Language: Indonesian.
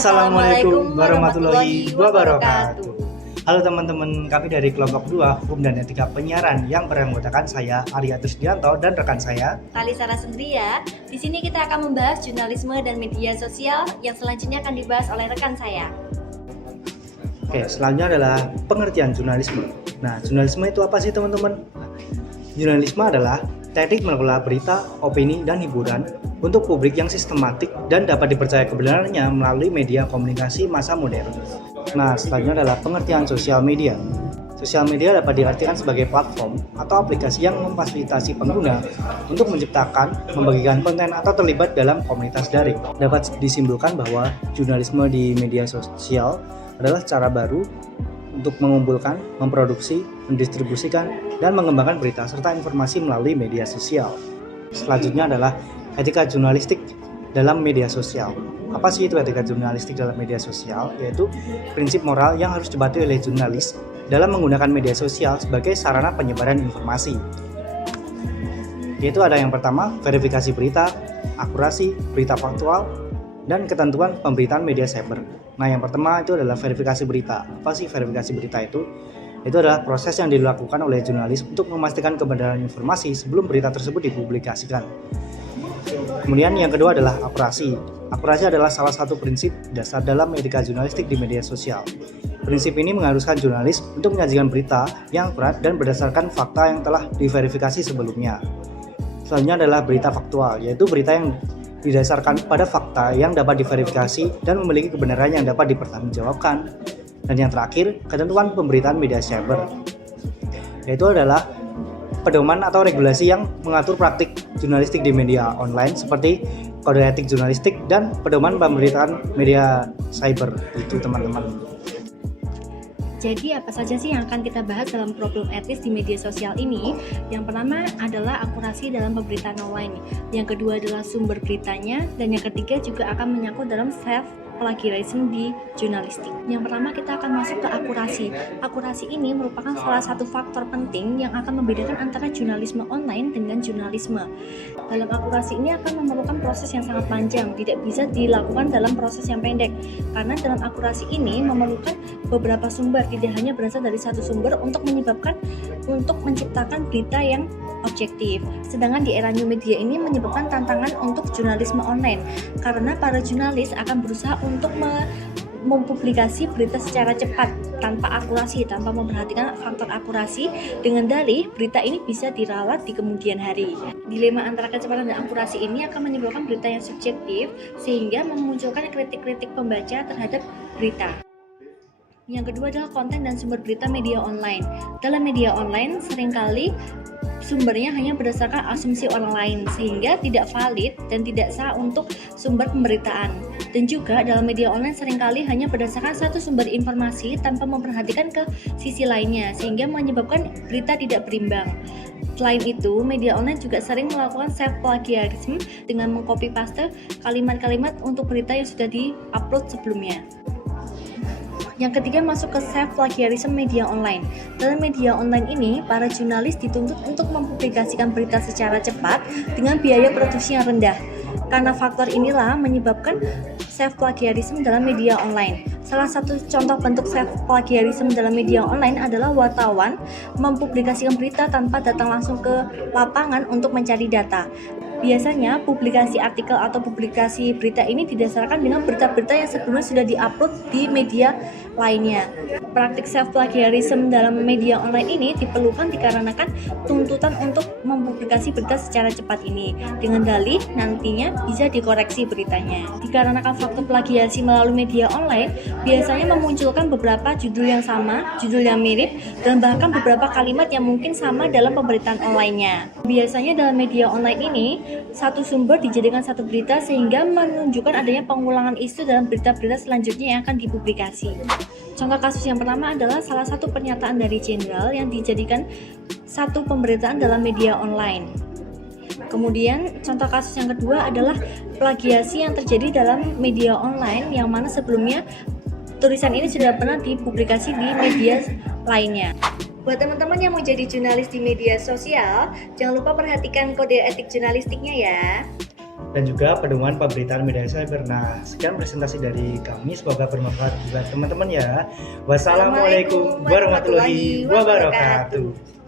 Assalamualaikum warahmatullahi wabarakatuh. Halo teman-teman, kami dari kelompok 2 Hukum dan Etika Penyiaran yang beranggotakan saya Arya Tusdianto dan rekan saya Kalisara Sendria. Di sini kita akan membahas jurnalisme dan media sosial yang selanjutnya akan dibahas oleh rekan saya. Oke, selanjutnya adalah pengertian jurnalisme. Nah, jurnalisme itu apa sih teman-teman? Jurnalisme adalah teknik mengolah berita, opini, dan hiburan untuk publik yang sistematik dan dapat dipercaya kebenarannya melalui media komunikasi masa modern. Nah, selanjutnya adalah pengertian sosial media. Sosial media dapat diartikan sebagai platform atau aplikasi yang memfasilitasi pengguna untuk menciptakan, membagikan konten atau terlibat dalam komunitas daring. Dapat disimpulkan bahwa jurnalisme di media sosial adalah cara baru untuk mengumpulkan, memproduksi, mendistribusikan, dan mengembangkan berita serta informasi melalui media sosial. Selanjutnya adalah etika jurnalistik dalam media sosial. Apa sih itu etika jurnalistik dalam media sosial? Yaitu prinsip moral yang harus dipatuhi oleh jurnalis dalam menggunakan media sosial sebagai sarana penyebaran informasi. Yaitu ada yang pertama, verifikasi berita, akurasi, berita faktual, dan ketentuan pemberitaan media cyber. Nah, yang pertama itu adalah verifikasi berita. Apa sih verifikasi berita itu? Itu adalah proses yang dilakukan oleh jurnalis untuk memastikan kebenaran informasi sebelum berita tersebut dipublikasikan. Kemudian yang kedua adalah akurasi. Akurasi adalah salah satu prinsip dasar dalam etika jurnalistik di media sosial. Prinsip ini mengharuskan jurnalis untuk menyajikan berita yang akurat dan berdasarkan fakta yang telah diverifikasi sebelumnya. Selanjutnya adalah berita faktual, yaitu berita yang didasarkan pada fakta yang dapat diverifikasi dan memiliki kebenaran yang dapat dipertanggungjawabkan. Dan yang terakhir, ketentuan pemberitaan media cyber, yaitu adalah pedoman atau regulasi yang mengatur praktik jurnalistik di media online seperti kode etik jurnalistik dan pedoman pemberitaan media cyber. Itu teman-teman. Jadi apa saja sih yang akan kita bahas dalam problem etis di media sosial ini? Yang pertama adalah akurasi dalam pemberitaan online, yang kedua adalah sumber beritanya, dan yang ketiga juga akan menyangkut dalam self plagiarism di jurnalistik. Yang pertama kita akan masuk ke akurasi. Akurasi ini merupakan salah satu faktor penting yang akan membedakan antara jurnalisme online dengan jurnalisme. Dalam akurasi ini akan memerlukan proses yang sangat panjang, tidak bisa dilakukan dalam proses yang pendek. Karena dalam akurasi ini memerlukan beberapa sumber, tidak hanya berasal dari satu sumber untuk menciptakan berita yang objektif. Sedangkan di era new media ini menyebabkan tantangan untuk jurnalisme online karena para jurnalis akan berusaha untuk mempublikasi berita secara cepat tanpa akurasi, tanpa memperhatikan faktor akurasi, dengan dalih berita ini bisa diralat di kemudian hari. Dilema antara kecepatan dan akurasi ini akan menimbulkan berita yang subjektif sehingga memunculkan kritik-kritik pembaca terhadap berita. Yang kedua adalah konten dan sumber berita media online. Dalam media online seringkali sumbernya hanya berdasarkan asumsi orang lain sehingga tidak valid dan tidak sah untuk sumber pemberitaan. Dan juga dalam media online seringkali hanya berdasarkan satu sumber informasi tanpa memperhatikan ke sisi lainnya sehingga menyebabkan berita tidak berimbang. Selain itu, media online juga sering melakukan self plagiarism dengan mengcopy paste kalimat-kalimat untuk berita yang sudah di-upload sebelumnya. Yang ketiga masuk ke self plagiarism media online. Dalam media online ini, para jurnalis dituntut untuk mempublikasikan berita secara cepat dengan biaya produksi yang rendah. Karena faktor inilah menyebabkan self plagiarism dalam media online. Salah satu contoh bentuk self plagiarism dalam media online adalah wartawan mempublikasikan berita tanpa datang langsung ke lapangan untuk mencari data. Biasanya publikasi artikel atau publikasi berita ini didasarkan dengan berita-berita yang sebelumnya sudah diupload di media lainnya. Praktik self plagiarism dalam media online ini diperlukan dikarenakan tuntutan untuk mempublikasi berita secara cepat ini dengan dalih nantinya bisa dikoreksi beritanya. Dikarenakan faktor plagiasi melalui media online biasanya memunculkan beberapa judul yang sama, judul yang mirip, dan bahkan beberapa kalimat yang mungkin sama dalam pemberitaan online-nya. Biasanya dalam media online ini satu sumber dijadikan satu berita sehingga menunjukkan adanya pengulangan isu dalam berita-berita selanjutnya yang akan dipublikasi. Contoh kasus yang pertama adalah salah satu pernyataan dari jenderal yang dijadikan satu pemberitaan dalam media online. Kemudian contoh kasus yang kedua adalah plagiasi yang terjadi dalam media online yang mana sebelumnya tulisan ini sudah pernah dipublikasi di media lainnya. Buat teman-teman yang mau jadi jurnalis di media sosial, jangan lupa perhatikan kode etik jurnalistiknya ya. dan juga pedoman pemberitaan media cyber. Nah, sekian presentasi dari kami, semoga bermanfaat buat teman-teman ya. Wassalamualaikum warahmatullahi wabarakatuh.